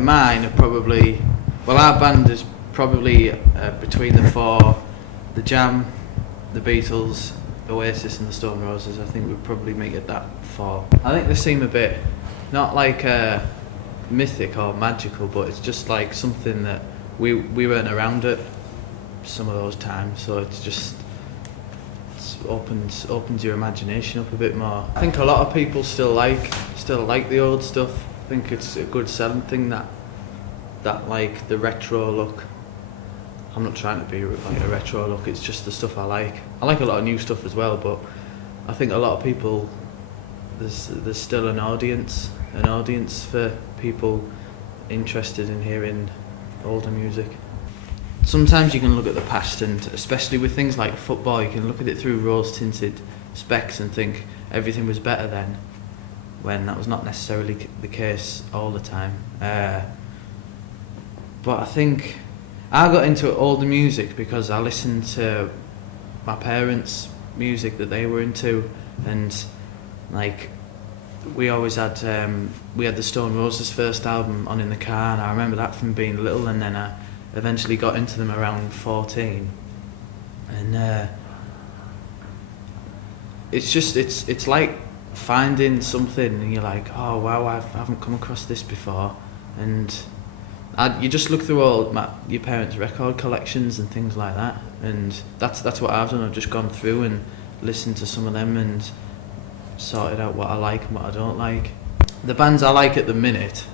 Mine are probably, well, our band is probably between the four: the Jam, the Beatles, Oasis, and the Stone Roses. I think we'd probably make it that four. I think they seem a bit not like mythic or magical, but it's just like something that we weren't around at some of those times, so it's just opens your imagination up a bit more. I think a lot of people still like the old stuff. I think it's a good selling thing, that like the retro look. I'm not trying to be like a retro look, it's just the stuff I like. I like a lot of new stuff as well, but I think a lot of people, there's still an audience for people interested in hearing older music. Sometimes you can look at the past, and especially with things like football, you can look at it through rose-tinted specs and think everything was better then, when that was not necessarily the case all the time. But I think I got into older music because I listened to my parents' music that they were into, and like we always had we had the Stone Roses first album on in the car, and I remember that from being little, and then I eventually got into them around 14, and it's like finding something and you're like, oh wow, I haven't come across this before, and you just look through all your parents' record collections and things like that, and that's what I've done. I've just gone through and listened to some of them and sorted out what I like and what I don't like. The bands I like at the minute,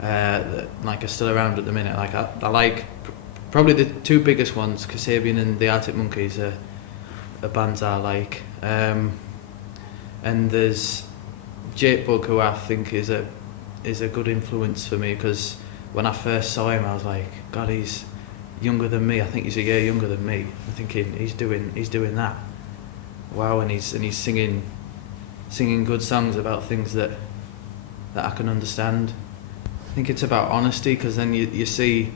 that like are still around at the minute, like I like probably the two biggest ones, Kasabian and the Arctic Monkeys are bands I like, and there's Jatebug, who I think is a good influence for me, because when I first saw him I was like, God, he's younger than me. I think he's a year younger than me. I'm thinking he's doing that. Wow, and he's singing good songs about things that I can understand. I think it's about honesty, because then you see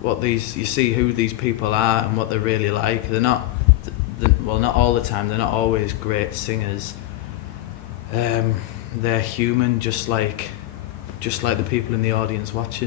who these people are and what they're really like. They're not all the time. They're not always great singers. They're human, just like the people in the audience watching.